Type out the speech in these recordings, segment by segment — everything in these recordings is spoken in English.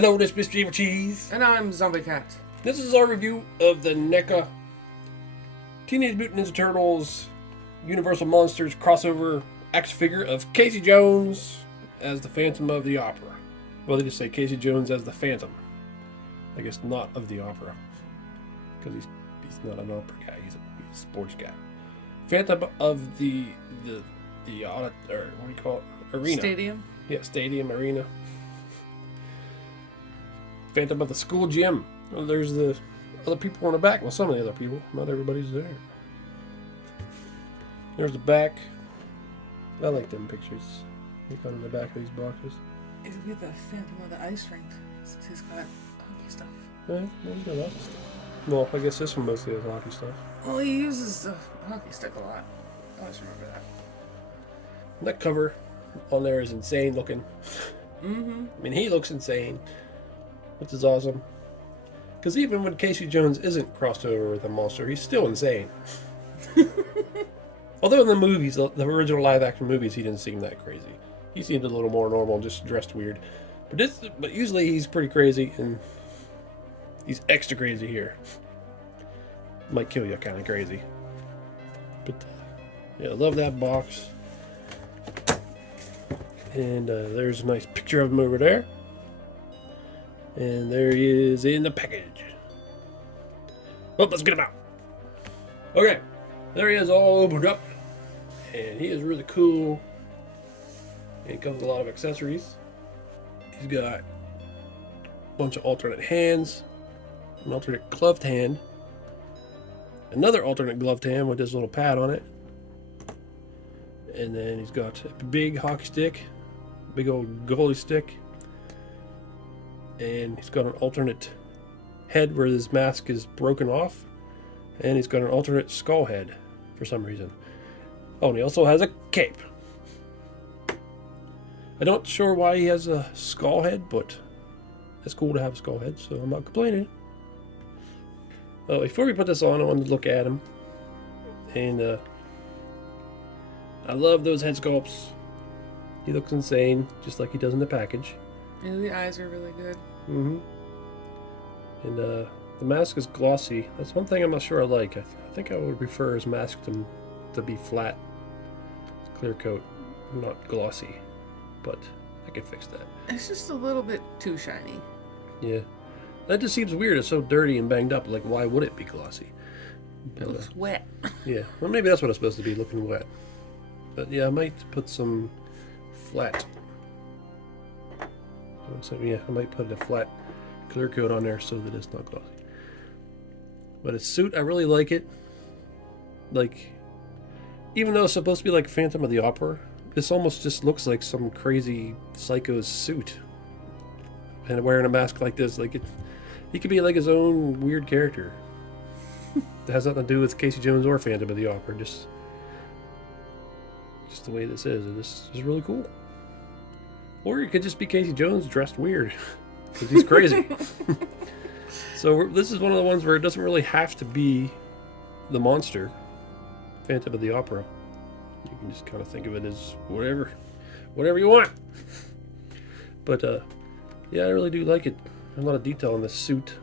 Hello, this is Mr. Evilcheese. And I'm Zombie Cat. This is our review of the NECA Teenage Mutant Ninja Turtles Universal Monsters crossover action figure of Casey Jones as the Phantom of the Opera. Well, they just say Casey Jones as the Phantom. I guess not of the opera. Because he's not an opera guy, he's a sports guy. Phantom of the or what do you call it? Arena. Stadium? Yeah, stadium, arena. Phantom of the school gym. Well, there's the other people in the back. Well, some of the other people. Not everybody's there. There's the back. I like them pictures. Look on the back of these boxes. It'll be the Phantom of the ice rink. He's got hockey stuff. Yeah, he's got lots of stuff. Well, I guess this one mostly has hockey stuff. Well, he uses the hockey stick a lot. I always remember that. That cover on there is insane looking. Mm-hmm. I mean, he looks insane, which is awesome. Because even when Casey Jones isn't crossed over with a monster, he's still insane. Although in the movies, the original live-action movies, he didn't seem that crazy. He seemed a little more normal, just dressed weird. But usually he's pretty crazy, and he's extra crazy here. Might kill you kind of crazy. But yeah, I love that box. And there's a nice picture of him over there. And there he is in the package. Well, let's get him out. Okay, there he is all opened up. And he is really cool. And it comes with a lot of accessories. He's got a bunch of alternate hands. An alternate gloved hand. Another alternate gloved hand with this little pad on it. And then he's got a big hockey stick. Big old goalie stick. And he's got an alternate head where his mask is broken off. And he's got an alternate skull head for some reason. Oh, and he also has a cape. I'm not sure why he has a skull head, but it's cool to have a skull head, so I'm not complaining. Before we put this on, I wanted to look at him. And I love those head sculpts. He looks insane, just like he does in the package. Yeah, the eyes are really good. Mm-hmm. And the mask is glossy. That's one thing I'm not sure I like. I think I would prefer his mask to be flat, clear coat, not glossy. But I can fix that. It's just a little bit too shiny. Yeah. That just seems weird. It's so dirty and banged up. Like, why would it be glossy? It looks wet. Yeah. Well, maybe that's what it's supposed to be, looking wet. But yeah, I might put some flat. So yeah, I might put a flat clear coat on there so that it's not glossy. But his suit, I really like it. Like, even though it's supposed to be like Phantom of the Opera, this almost just looks like some crazy psycho's suit. And wearing a mask like this, like he could be like his own weird character. It has nothing to do with Casey Jones or Phantom of the Opera. Just the way this is. This is really cool. Or it could just be Casey Jones dressed weird. Because he's crazy. So this is one of the ones where it doesn't really have to be the monster. Phantom of the Opera. You can just kind of think of it as whatever you want. But yeah, I really do like it. A lot of detail in the suit.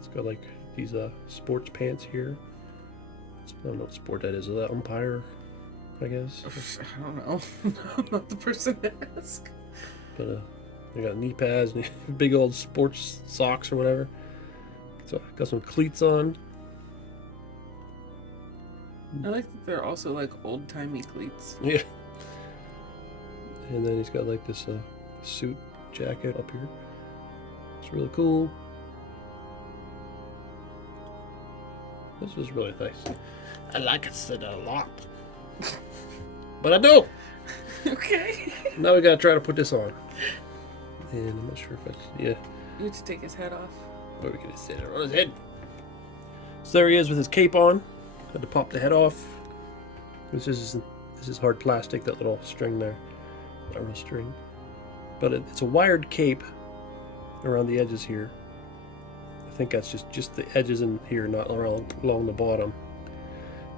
It's got like these sports pants here. I don't know what sport that is. Is that umpire, I guess? I don't know. I'm not the person to ask. But they got knee pads and big old sports socks or whatever. So got some cleats on. I like that they're also like old-timey cleats. Yeah. And then he's got like this suit jacket up here. It's really cool. This is really nice. I like it a lot. But I do. Okay. Now we gotta try to put this on. And I'm not sure if that's, yeah. You have to take his head off. Or we can just sit it on his head. So there he is with his cape on. Had to pop the head off. This is hard plastic, that little string there. Not real string. But it's a wired cape around the edges here. I think that's just the edges in here, not along the bottom.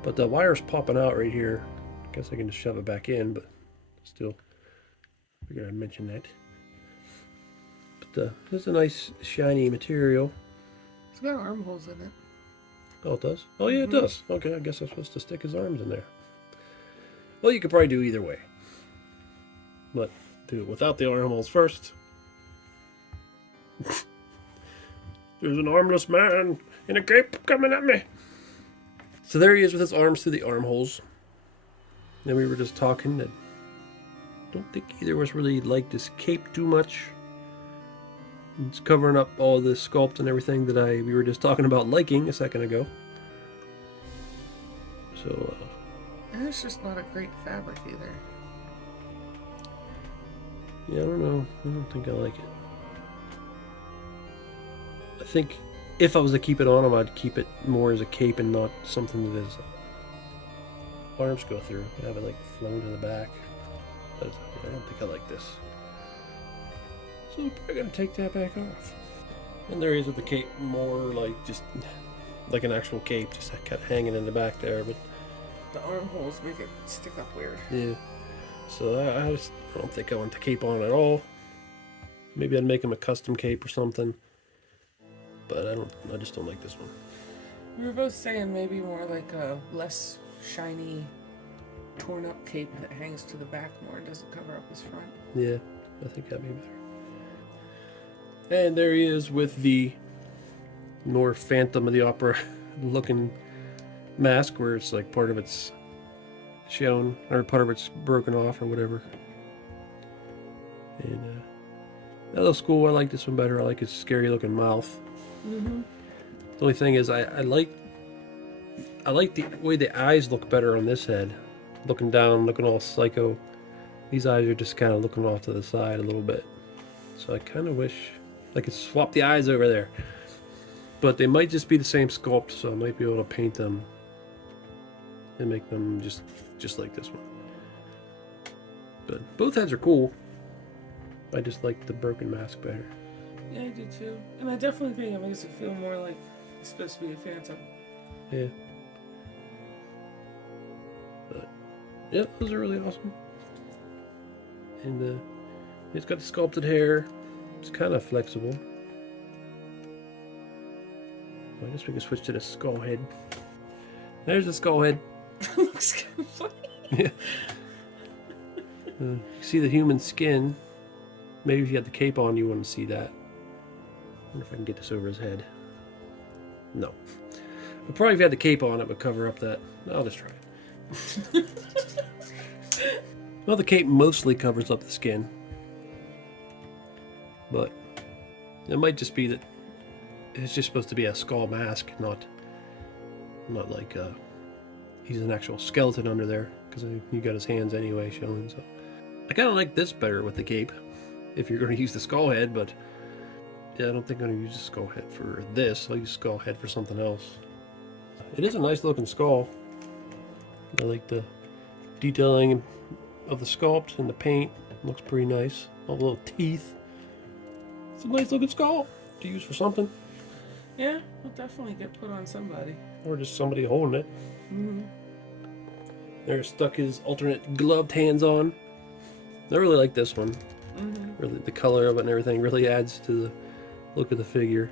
But the wire's popping out right here. I guess I can just shove it back in, but still figured I'd mention that. it's a nice shiny material. It's got armholes in it. Oh, it does? Oh, yeah, it does. Okay, I guess I'm supposed to stick his arms in there. Well, you could probably do either way. But do it without the armholes first. There's an armless man in a cape coming at me. So there he is with his arms through the armholes. Then we were just talking that I don't think either of us really liked this cape too much. It's covering up all the sculpt and everything that we were just talking about liking a second ago. So, And it's just not a great fabric either. yeah, I don't know. I don't think I like it. I think if I was to keep it on him, I'd keep it more as a cape and not something that his arms go through. I'd have it like flown to the back. But I don't think I like this. So I'm probably going to take that back off. And there he is with the cape, more like just like an actual cape, just kind of hanging in the back there. But The armholes make it stick up weird. yeah, so I don't think I want the cape on at all. Maybe I'd make him a custom cape or something. But I just don't like this one. We were both saying maybe more like a less shiny, torn up cape that hangs to the back more and doesn't cover up his front. Yeah, I think that'd be better. And there he is with the more Phantom of the Opera looking mask, where it's like part of it's shown, or part of it's broken off or whatever. And that looks cool. I like this one better. I like his scary looking mouth. Mm-hmm. The only thing is I like the way the eyes look better on this head. Looking down, looking all psycho. These eyes are just kind of looking off to the side a little bit. So I kind of wish I could swap the eyes over there. But they might just be the same sculpt, so I might be able to paint them and make them just like this one. But both heads are cool. I just like the broken mask better. Yeah, I do too. And I definitely think it makes it feel more like it's supposed to be a Phantom. Yeah. But yeah, those are really awesome. And it's got the sculpted hair. It's kind of flexible. I guess we can switch to the skull head. There's the skull head. Looks kind of funny. Yeah. You see the human skin. Maybe if you had the cape on, you wouldn't see that. I wonder if I can get this over his head. No. But probably if you had the cape on, it would cover up that. I'll just try it. Well, the cape mostly covers up the skin. But it might just be that it's just supposed to be a skull mask, not like he's an actual skeleton under there, because you got his hands anyway showing. So I kind of like this better with the cape, if you're going to use the skull head. But yeah, I don't think I'm going to use the skull head for this. I'll use skull head for something else. It is a nice looking skull. I like the detailing of the sculpt and the paint. It looks pretty nice. All the little teeth. It's a nice looking skull to use for something. Yeah, it'll definitely get put on somebody. Or just somebody holding it. Mm-hmm. There, stuck his alternate gloved hands on. I really like this one. Mm-hmm. Really, the color of it and everything really adds to the look of the figure.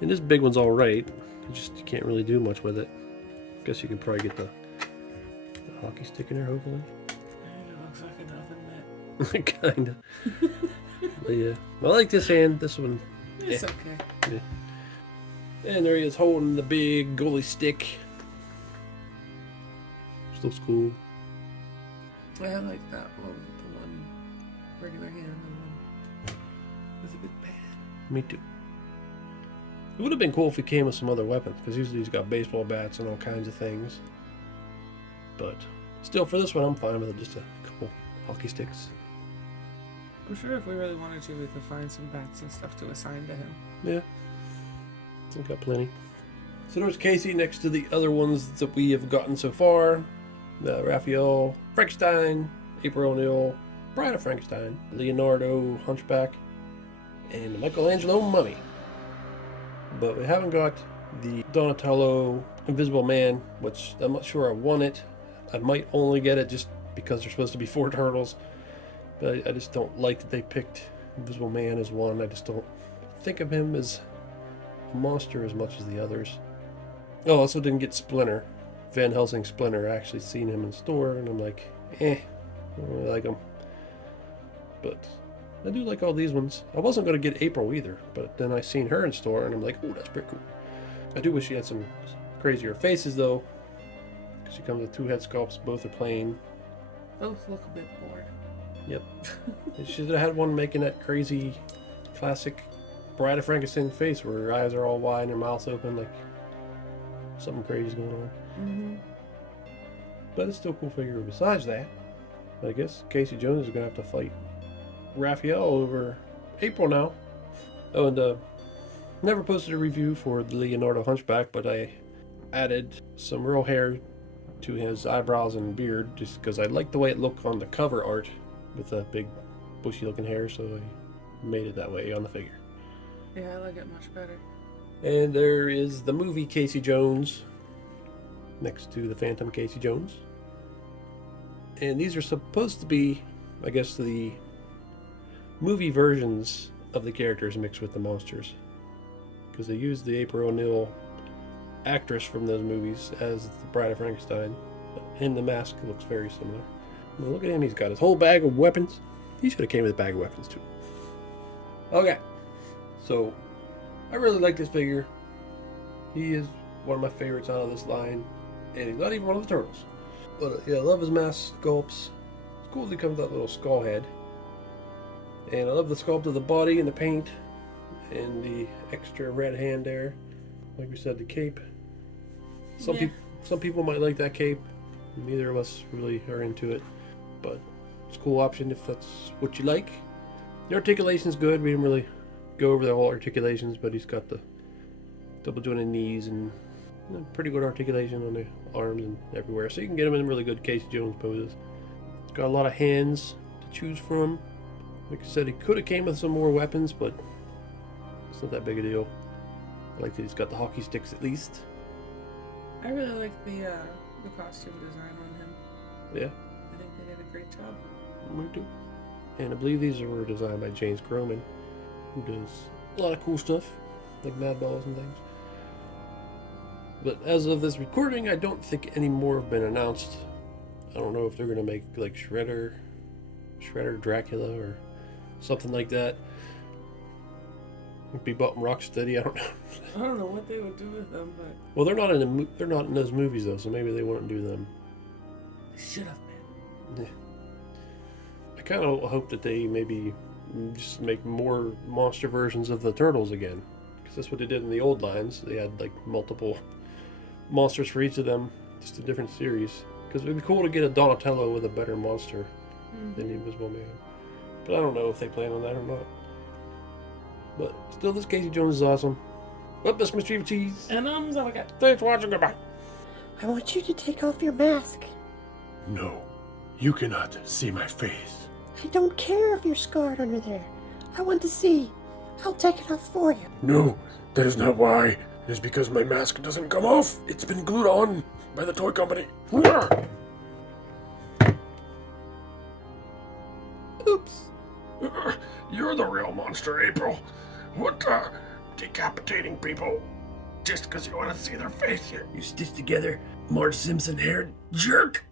And this big one's all right. You can't really do much with it. Guess you can probably get the hockey stick in there, hopefully. It looks like an oven mitt. Kinda. But yeah, I like this hand. This one. It's Yeah. okay. Yeah. And there he is holding the big goalie stick. Which looks cool. I like that one, the one regular hand and one with a big pad. Me too. It would have been cool if he came with some other weapons, because usually he's got baseball bats and all kinds of things. But still, for this one, I'm fine with it. Just a couple hockey sticks. I'm sure if we really wanted to, we could find some bats and stuff to assign to him. Yeah. I've got plenty. So there's Casey next to the other ones that we have gotten so far. Raphael, Frankenstein, April O'Neil, Bride of Frankenstein, Leonardo, Hunchback, and Michelangelo Mummy. But we haven't got the Donatello Invisible Man, which I'm not sure I want it. I might only get it just because there's supposed to be 4 turtles. But I just don't like that they picked Invisible Man is one. I just don't think of him as a monster as much as the others. Oh, also didn't get Splinter. Van Helsing Splinter. I actually seen him in store, and I'm like, I don't really like him. But I do like all these ones. I wasn't going to get April either, but then I seen her in store, and I'm like, oh, that's pretty cool. I do wish she had some crazier faces, though. She comes with 2 head sculpts. Both are plain. Both look a bit bored. Yep. She should have had one making that crazy, classic Bride of Frankenstein face where her eyes are all wide and her mouth's open, like something crazy's going on. Mm-hmm. But it's still a cool figure. Besides that, I guess Casey Jones is going to have to fight Raphael over April now. Oh, and never posted a review for the Leonardo Hunchback, but I added some real hair to his eyebrows and beard just because I liked the way it looked on the cover art with a big bushy looking hair, so I made it that way on the figure. Yeah, I like it much better. And there is the movie Casey Jones next to the Phantom Casey Jones. And these are supposed to be, I guess, the movie versions of the characters mixed with the monsters. Because they used the April O'Neil actress from those movies as the Bride of Frankenstein. And the mask looks very similar. Well, look at him, he's got his whole bag of weapons. He should have came with a bag of weapons too. Okay, so I really like this figure. He is one of my favorites out of this line, and he's not even one of the turtles. But yeah, I love his mask sculpts. It's cool that he comes with that little skull head. And I love the sculpt of the body and the paint and the extra red hand there. Like we said, the cape. Some people might like that cape. Neither of us really are into it, but it's a cool option if that's what you like. The articulation's good. We didn't really go over the whole articulations, but he's got the double jointed knees and pretty good articulation on the arms and everywhere. So you can get him in really good Casey Jones poses. He's got a lot of hands to choose from. Like I said, he could have came with some more weapons, but it's not that big a deal. I like that he's got the hockey sticks at least. I really like the costume design on him. Yeah. I think they did a great job. Me too. And I believe these were designed by James Croman, who does a lot of cool stuff, like Mad Balls and things. But as of this recording, I don't think any more have been announced. I don't know if they're going to make like Shredder Dracula, or something like that. Bebop and Rocksteady, I don't know. I don't know what they would do with them, but Well, they're not in those movies though, so maybe they won't do them. they should have been. Yeah. I kind of hope that they maybe just make more monster versions of the turtles again, because that's what they did in the old lines. They had like multiple monsters for each of them, just a different series. Because it'd be cool to get a Donatello with a better monster than the Invisible Man. But I don't know if they plan on that or not. But still, this Casey Jones is awesome. Well, this is Evilcheese. And Zavagat. Thanks for watching. Goodbye. I want you to take off your mask. No, you cannot see my face. I don't care if you're scarred under there. I want to see. I'll take it off for you. No, that is not why. It is because my mask doesn't come off. It's been glued on by the toy company. Oops. You're the real monster, April. What, decapitating people just because you want to see their face? You stitched together Marge Simpson-haired jerk.